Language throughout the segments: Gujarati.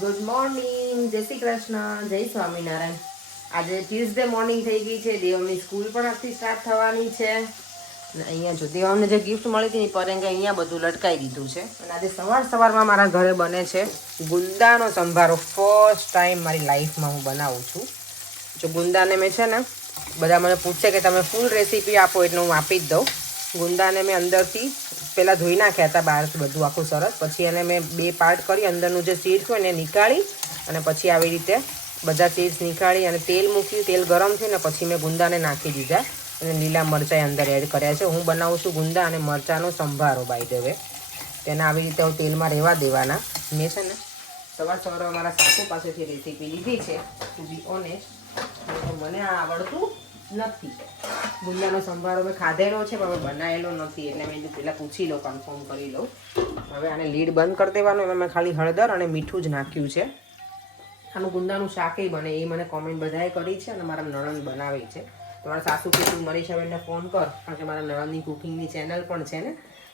ગુડ મોર્નિંગ, જય શ્રી કૃષ્ણ, જય સ્વામિનારાયણ. આજે ટ્યુઝડે મોર્નિંગ થઈ ગઈ છે. દેવમની સ્કૂલ પણ આજથી સ્ટાર્ટ થવાની છે. અને અહીંયા જો દેવમને જે ગિફ્ટ મળી હતી ને પરેંગે અહીંયા બધું લટકાવી દીધું છે. અને આજે સવારમાં મારા ઘરે બને છે ગુંદાનો સંભારો. ફર્સ્ટ ટાઈમ મારી લાઈફમાં હું બનાવું છું. જો ગુંદાને મેં છે ને બધા મને પૂછે કે તમે ફૂલ રેસીપી આપો એટલે હું આપી જ દઉં. ગુંદાને મેં અંદરથી પહેલાં ધોઈ નાખ્યા હતા બહારથી બધું આખું સરસ. પછી એને મેં 2 પાર્ટ કરી અંદરનું જે સીડ્સ હોય ને નીકાળી અને પછી આવી રીતે બધા સીડ્સ નીકાળી અને તેલ મૂક્યું. તેલ ગરમ થયું ને પછી મેં ગુંદાને નાખી દીધા અને લીલા મરચાં અંદર એડ કર્યા છે. હું બનાવું છું ગુંદા અને મરચાંનો સંભારો બાય ધ વે. તેને આવી રીતે હું તેલમાં રહેવા દેવાના. મેં છે ને સવારમાં મારા સાસુ પાસેથી રેસીપી લીધી છે. ટુ બી ઓનેસ્ટ મને આ આવડતું નથી. ગુંદાનો સંભારો મેં ખાધેલો છે પણ બનાવેલો નથી એટલે મેં પહેલાં પૂછી લઉં, કન્ફર્મ કરી લઉં. હવે આને લીડ બંધ કરી દેવાનું. એમાં મેં ખાલી હળદર અને મીઠું જ નાખ્યું છે. આનું ગુંદાનું શાકે બને એ મને કોમેન્ટ બધાએ કરી છે અને મારા નણંદ બનાવે છે. તમારા સાસુ કે તું મનીષાબેનને ફોન કર, કારણ કે મારા નણંદની કુકિંગની ચેનલ પણ છે ને,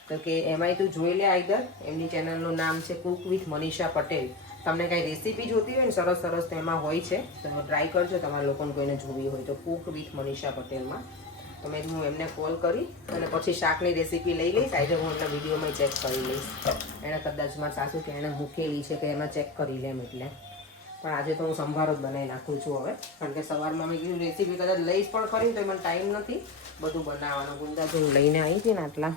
તો કે એમાંય તું જોઈ લે. આઈધર એમની ચેનલનું નામ છે કુક વિથ મનીષા પટેલ. તમને કાંઈ રેસીપી જોતી હોય ને સરસ સરસ તો એમાં હોય છે, તો ટ્રાય કરજો. તમારા લોકોને કોઈને જોવી હોય તો કુક વિથ મનીષા પટેલમાં. તો મેં હું એમને કોલ કરી અને પછી શાકની રેસીપી લઈ લઈશ. આજે હું એમના વિડીયોમાં ચેક કરી લઈશ. એણે કદાચ મારા સાસુ કે એણે મૂકેલી છે કે એમાં ચેક કરી લેમ એટલે. પણ આજે તો હું સંભારો જ બનાવી નાખું છું હવે, કારણ કે સવારમાં મેં કીધું રેસીપી કદાચ લઈશ પણ ખરી તો એમાં ટાઈમ નથી બધું બનાવવાનો. ગુંદા જો લઈને આવી હતી ને આટલા,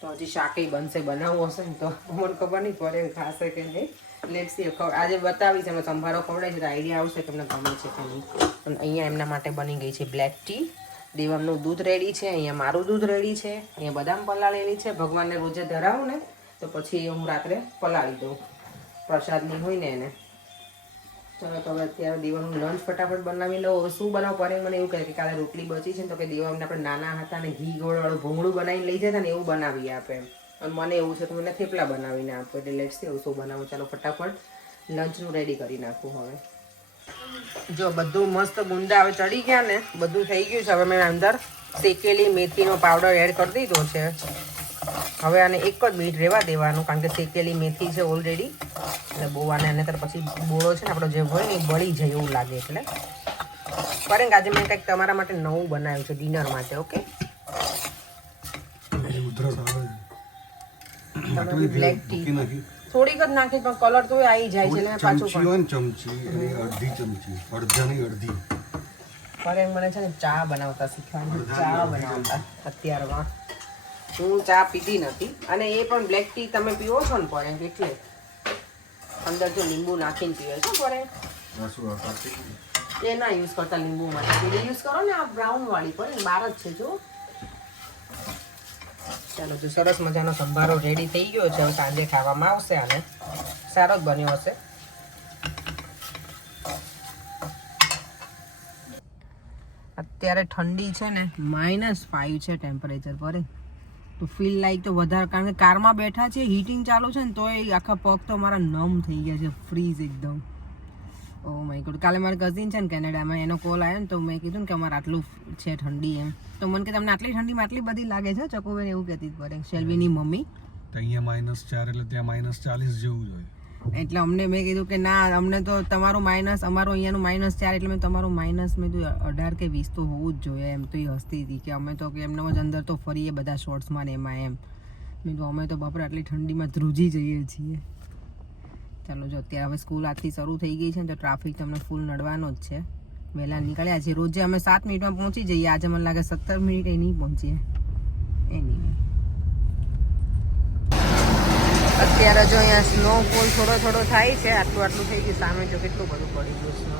તો હજી શાકે બનશે. બનાવવું હશે ને તો મને ખબર નહીં પડે એમ ખાશે કે નહીં. Let's see. આજે બતાવીશ એમને સંભારો ખવડાય છે તો આઈડિયા આવશે કે એમને ગમે છે કે નહીં. અને અહીંયા એમના માટે બની ગઈ છે બ્લેક ટી. દેવમનું દૂધ રેડી છે, અહીંયા મારું દૂધ રેડી છે, અહીંયા બદામ પલાળેલી છે. ભગવાનને રોજે ધરાવું ને તો પછી હું રાત્રે પલાળી દઉં, પ્રસાદની હોય ને એને. ચાલો તો હવે અત્યારે દેવમનું લંચ ફટાફટ બનાવી લઉં. હવે શું બનાવું પડે મને એવું કહે કે કાલે રોટલી બચી છે ને તો કે દેવમને આપણે નાના હતા ને ઘી ગોળવાળું ભૂંગળું બનાવીને લઈ જતા ને એવું બનાવી આપે એમ. અને મને એવું છે તો મને થેપલા બનાવીને આપો. એટલે લેટ્સ સી એવું શું બનાવું. ચાલો ફટાફટ લંચનું રેડી કરી નાખું. હવે જો બધું મસ્ત ગુંદા હવે ચડી ગયા ને બધું થઈ ગયું છે. હવે મેં અંદર શેકેલી મેથીનો પાવડર એડ કરી દીધો છે. હવે આને 1 જ મિનિટ રહેવા દેવાનું, કારણ કે શેકેલી મેથી છે ઓલરેડી. એટલે બહુ આને અંદર પછી બોળો છે ને આપણો જે હોય ને એ બળી જાય એવું લાગે. એટલે કારણ કે આજે મેં કંઈક તમારા માટે નવું બનાવ્યું છે ડિનર માટે. ઓકે, બ્લેક ટી થોડીક જ નાખી પણ કલર તો આવી જાય છે. એટલે પાછું ચમચી અડધી ચમચી, અડધાની અડધી. પરેંગ મને છે ને ચા બનાવતા શીખવાનું. ચા બનાવતા અત્યારમાં હું ચા પીધી નથી. અને એ પણ બ્લેક ટી તમે પીવો છો ને પરેંગ, એટલે અંદર જો લીંબુ નાખીને પીવે છો પરેંગ. એ ના યુઝ કરતા લીંબુ માટે, પેલી યુઝ કરો ને આ બ્રાઉન વાળી પરેંગ, બાર જ છે જો. ચાલો જો સરસ મજાનો સંભારો રેડી થઈ ગયો છે. હવે સાંજે ખાવામાં આવશે. આને સારો જ બન્યો હશે. અત્યારે ઠંડી છે ને -5 છે ટેમ્પરેચર પર. તો ફીલ લાઈક તો વધારે, કારણ કે કારમાં બેઠા છે, હીટિંગ ચાલુ છે ને તો એ આખા પગ તો મારા નમ થઈ ગયા છે, ફ્રીઝ એકદમ. Oh my God. કાલે મારી કઝિન છે ને કેનેડામાં, એનો કોલ આવ્યો ને તો મેં કીધું ને કે અમારે આટલું છે ઠંડી એમ. તો મને કે તમને આટલી ઠંડીમાં આટલી બધી લાગે છે ચકોબેન, એવું કહેતી પડે શેલ્વીની મમ્મી. અહીંયા -4 એટલે ત્યાં -40 જેવું જ હોય. એટલે અમને મેં કીધું કે ના, અમને તો તમારું માઇનસ, અમારું અહીંયાનું -4 એટલે મેં તમારું માઇનસ મેં તો 18 કે 20 તો હોવું જ જોઈએ એમ. તો એ હસતી હતી કે અમે તો કે એમને જ અંદર તો ફરીએ બધા શોર્ટ્સમાં ને એમાં એમ. મેં તો અમે તો બાપરે આટલી ઠંડીમાં ધ્રુજી જઈએ છીએ. ચાલો જો અત્યારે હવે સ્કૂલ આજથી શરૂ થઈ ગઈ છે ને તો ટ્રાફિક તમને ફૂલ નડવાનો જ છે. વહેલા નીકળ્યા છે. રોજે અમે 7 મિનિટમાં પહોંચી જઈએ. આજે મને લાગે 17 મિનિટે નહીં પહોંચીએ. એની અત્યારે જો અહીંયા સ્નોફોલ થોડો થાય છે. આટલું થઈ ગયું. સામે જો કેટલું બધું પડી ગયું સ્નો.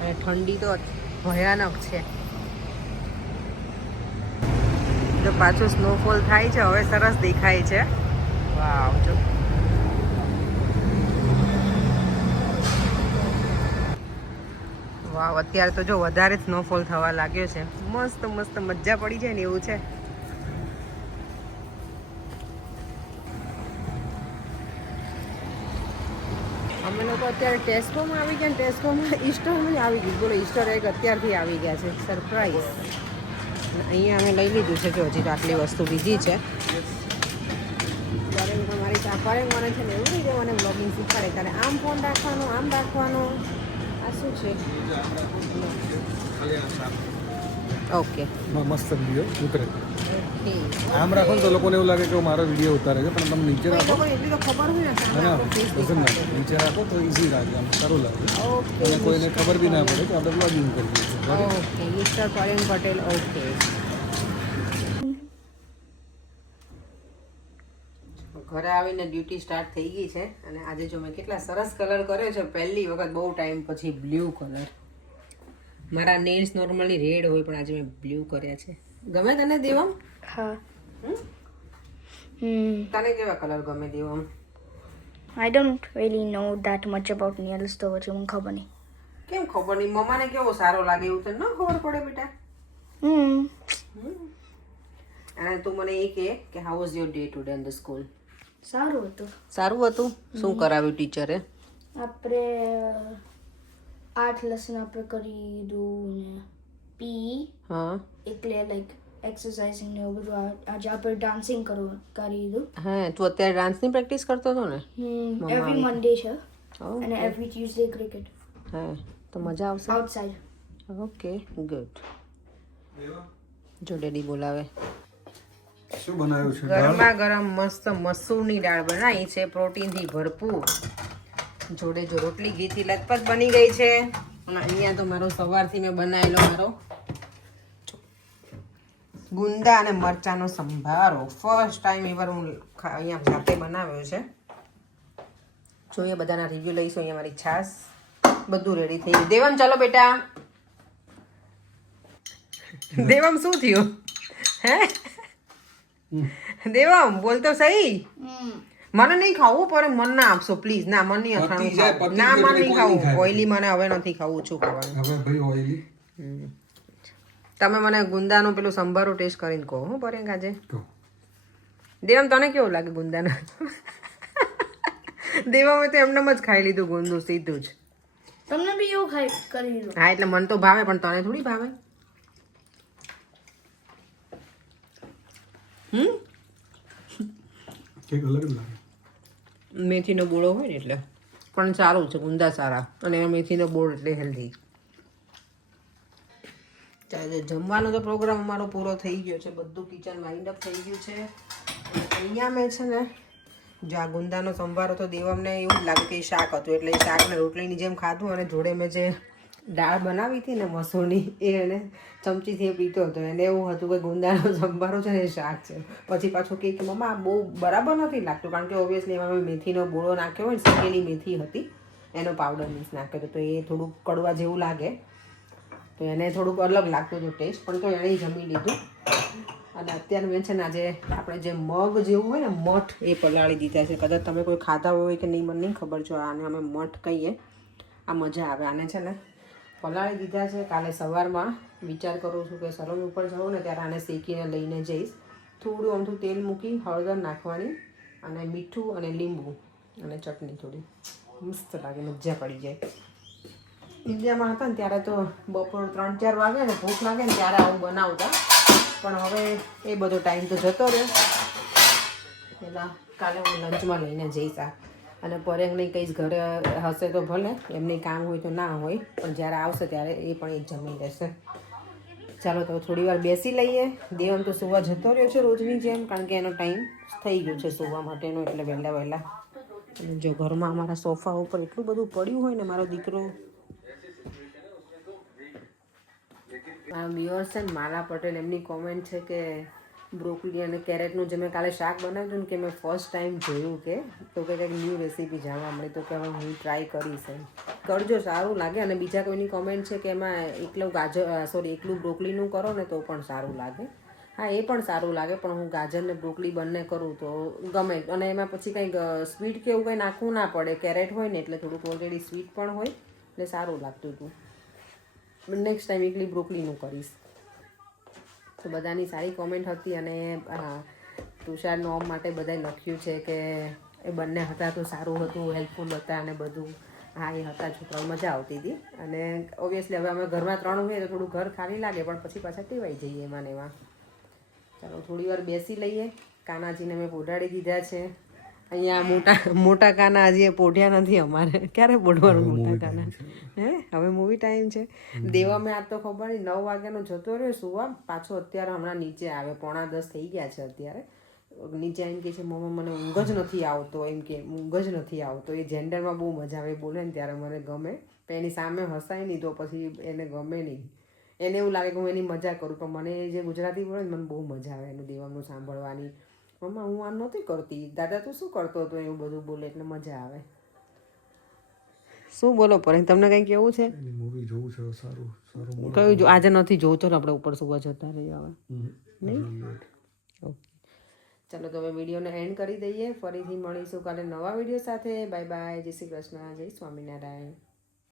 અને ઠંડી તો ભયાનક છે. તો પાછું સ્નોફોલ થાય છે. હવે સરસ દેખાય છે. વાવ જો. વાવ, અત્યારે તો જો વધારે સ્નોફોલ થવા લાગ્યો છે. મસ્ત મસ્ત મજા પડી જાય ને એવું છે. અમે લોકો અત્યારે ટેસ્કોમાં આવી ગયા. ટેસ્કોમાં ઈસ્ટરમાં જ આવી ગયું. બોલો, ઈસ્ટર એગ અત્યારથી આવી ગયા છે, સરપ્રાઈઝ. અહીંયા અમે લઈ લીધું છે. જો હજી તો આટલી વસ્તુ બીજી છે. મારી આ પરેંગ મને છે ને એવું રીતે મને બ્લોગિંગ શીખવાડે તારે આમ ફોન રાખવાનો આમ રાખવાનો આ શું છે ઓકે મસ્ત વિડીયો ઉતરે ઓકે આમ રાખો ને તો લોકોને એવું લાગે કે મારો વિડીયો ઉતારે છે પણ તમે નીચે કોઈ રાખો લોકોને એટલી તો ખબર હોય ને કે ના આપણો face વજન ના દેખાય. નીચે રાખો તો ઇઝી લાગે આમ સારું લાગે ઓકે અને કોઈને ખબર બી ના પડે કે આપણે બ્લોગિંગ કરીએ છીએ બરાબર? ઓકે મિસ્ટર પરેંગ પટેલ ઓકે ઘરે આવીને ડ્યુટી સ્ટાર્ટ થઈ ગઈ છે અને આજે જો મેં કેટલા સરસ કલર કર્યો છે પહેલી વખત બહુ ટાઈમ પછી બ્લુ કલર મારા નેલ્સ નોર્મલી રેડ હોય પણ આજે મેં બ્લુ કર્યા છે ગમે તને દેવમ હા તને કેવા કલર ગમે Devam I don't really know that much about nails તો પછી મને ખબર નહીં કેમ ખબર નહીં મમ્માને કેવો સારો લાગે એવું તને ન ખબર પડે બેટા અને તું મને એ કે how was your day today in the school સારું હતું સારું હતું શું કરાવ્યું ટીચરે આપણે 8 લેસન આપણે કરી દીધું ને પી હા એટલે લાઈક એક્સરસાઇઝિંગ ને એવું બધું આજે આપણે ડાન્સિંગ કરી દીધું હા તું અત્યારે ડાન્સની પ્રેક્ટિસ કરતો હતો ને એવરી મંડે છે Oh, અને એવરી ટ્યુઝડે ક્રિકેટ હા તો મજા આવશે આઉટસાઇડ ઓકે ગુડ જો ડેડી બોલાવે શું બનાવ્યું છે ગરમા ગરમ મસ્ત મસૂરની દાળ બનાવી છે પ્રોટીનથી ભરપૂર જોડે જો રોટલી ઘીથી લથપથ બની ગઈ છે અને અહીંયા તો મારો સવારથી મેં બનાવેલો મારો ગુંદા અને મરચાંનો સંભારો ફર્સ્ટ ટાઈમ એવર હું અહીંયા જાતે બનાવ્યો છે જોઈએ બધાના રિવ્યુ લઈશું અહીંયા મારી છાશ બધું રેડી થઈ ગયું દેવમ ચાલો બેટા દેવમ શું થયું હે દેવમ બોલ તો સહી મને નહીં ખાવું પણ મન ના આપશો પ્લીઝ ના મન નહીં અથાણું ખાવું. ના મન નહીં ખાવું ઓઈલી મને હવે નથી ખાવું છું ખાવાનું હવે ભાઈ ઓઇલી તમે મને ગુંદાનું પેલું સંભારો ટેસ્ટ કરીને કહો હું પરેંગ આજે કહો દેવમ તને કેવું લાગે ગુંદાનું દેવમે તો એમને જ ખાઈ લીધું ગુંદું સીધું જ તમને બી એવું ખાઈ કરી દીધું હા એટલે મને તો ભાવે પણ તને થોડી ભાવે કંઈક અલગ જ લાગે મેથીનો બોળો હોય ને એટલે પણ સારું છે ગુંદા સારા અને મેથીનો બોળ એટલે હેલ્ધી ચાલો જમવાનો તો પ્રોગ્રામ અમારો પૂરો થઈ ગયો છે બધું કિચન વાઇન્ડ અપ થઈ ગયું છે અને અહીંયા મેં છે ને જો આ ગુંદાનો સંભારો તો દેવમને એવું જ લાગે કે એ શાક હતું એટલે એ શાકને રોટલીની જેમ ખાધું અને જોડે મેં જે દાળ બનાવી હતી ને મસૂરની એ એને ચમચીથી પીતો હતો એને એવું હતું કે ગુંદાનો સંભારો છે ને એ શાક છે પછી પાછું કહે કે મમ્મા બહુ બરાબર નથી લાગતું કારણ કે ઓબ્વિયસલી એમાં મેં મેથીનો બોળો નાખ્યો હોય ને શેકેલી મેથી હતી એનો પાવડર મિક્સ નાખ્યો તો એ થોડુંક કડવા જેવું લાગે તો એને થોડુંક અલગ લાગતું હતું ટેસ્ટ પણ તો એણે જમી લીધું અને અત્યારે મેં છે ને આજે આપણે જે મગ જેવું હોય ને મઠ એ પલાળી દીધા છે કદાચ તમે કોઈ ખાતા હોય કે નહીં મને નહીં ખબર જો આને અમે મઠ કહીએ આ મજા આવે આને છે ને પલાળી દીધા છે કાલે સવારમાં વિચાર કરું છું કે સલૂન ઉપર જાઉં ને ત્યારે આને શેકીને લઈને જઈશ થોડું અમથું તેલ મૂકી હળદર નાખવાની અને મીઠું અને લીંબુ અને ચટણી થોડી મસ્ત લાગે મજા પડી જાય ઇન્ડિયામાં હતા ને ત્યારે તો બપોર 3-4 વાગે ને ભૂખ લાગે ને ત્યારે આવું બનાવતા પણ હવે એ બધો ટાઈમ તો જતો રહ્યો એટલે કાલે હું લંચમાં લઈને જઈશ આ અને પરેંગને કહીશ ઘરે હશે તો ભલે એમને કામ હોય તો ના હોય પણ જ્યારે આવશે ત્યારે એ પણ એક જમી લેશે ચાલો તો થોડી વાર બેસી લઈએ દેવમ તો સુવા જતો રહ્યો છે રોજની જેમ કારણ કે એનો ટાઈમ થઈ ગયો છે સુવા માટેનો એટલે વહેલા વહેલા અને જો ઘરમાં અમારા સોફા ઉપર એટલું બધું પડ્યું હોય ને મારો દીકરો વ્યુઅર્સ છે ને માલા પટેલ એમની કોમેન્ટ છે કે બ્રોકલી અને કેરેટનું જે મેં કાલે શાક બનાવ્યું હતું ને કે મેં ફર્સ્ટ ટાઈમ જોયું કે તો કે કંઈક ન્યૂ રેસીપી જાણવા મળી તો કે હવે હું ટ્રાય કરીશ એમ કરજો સારું લાગે અને બીજા કોઈની કોમેન્ટ છે કે એમાં એકલું એકલું બ્રોકલીનું કરો ને તો પણ સારું લાગે હા એ પણ સારું લાગે પણ હું ગાજર ને બ્રોકલી બંને કરું તો ગમે અને એમાં પછી કંઈક સ્વીટ કે એવું કંઈ નાખવું ના પડે કેરેટ હોય ને એટલે થોડુંક ઓલરેડી સ્વીટ પણ હોય એટલે સારું લાગતું હતું નેક્સ્ટ ટાઈમ એકલી બ્રોકલીનું કરીશ તો બધાની સારી કોમેન્ટ હતી અને તુષાર નોમ માટે બધાએ લખ્યું છે કે એ બંને હતા તો સારું હતું હેલ્પફુલ હતા અને બધું હા એ હતા છોકરાઓ મજા આવતી હતી અને ઓબ્વિયસલી હવે અમે ઘરમાં 3 હોઈએ તો થોડું ઘર ખાલી લાગે પણ પછી પાછા ટેવાઈ જઈએ એમાં ને એમાં ચાલો થોડી વાર બેસી લઈએ કાનાજીને મેં પોઢાડી દીધા છે અહીંયા મોટા કાના હજી પોઢ્યા નથી અમારે. ક્યારે પોઢવાનું મોટા કાના? હે હવે મૂવી ટાઈમ છે. દેવામાં આ તો ખબર નહીં 9 વાગ્યાનો જતો રહ્યો સુવા, પાછો અત્યારે હમણાં નીચે આવે, 9:45 થઈ ગયા છે અત્યારે. નીચે આવીને કહે છે મમ્મા મને ઊંઘ જ નથી આવતો, એમ કે ઊંઘ જ નથી આવતો. એ જેન્ડરમાં બહુ મજા આવે, બોલે ને ત્યારે મને ગમે. પણ એની સામે હસાય નહીં તો પછી એને ગમે નહીં. એને એવું લાગે કે હું એની મજા કરું, પણ મને જે ગુજરાતી બોલે ને મને બહુ મજા આવે એનું દેવાનું સાંભળવાની. મમ્મા હું આ નહોતી કરતી, દાદા તું શું કરતો હતો, એવું બધું બોલે એટલે મજા આવે. શું બોલો પર તમને કંઈ કેવું છે? એની મૂવી જોવું છે સારું સારું. કયું આજે નથી જોતો ને આપણે ઉપર સુવા જતા રહીએ હવે. નહીં ઓકે ચાલો તો હવે વિડીયોને એન્ડ કરી દઈએ. ફરીથી મળીશું કાલે નવા વિડીયો સાથે. બાય બાય, જય શ્રી કૃષ્ણ, જય સ્વામિનારાયણ.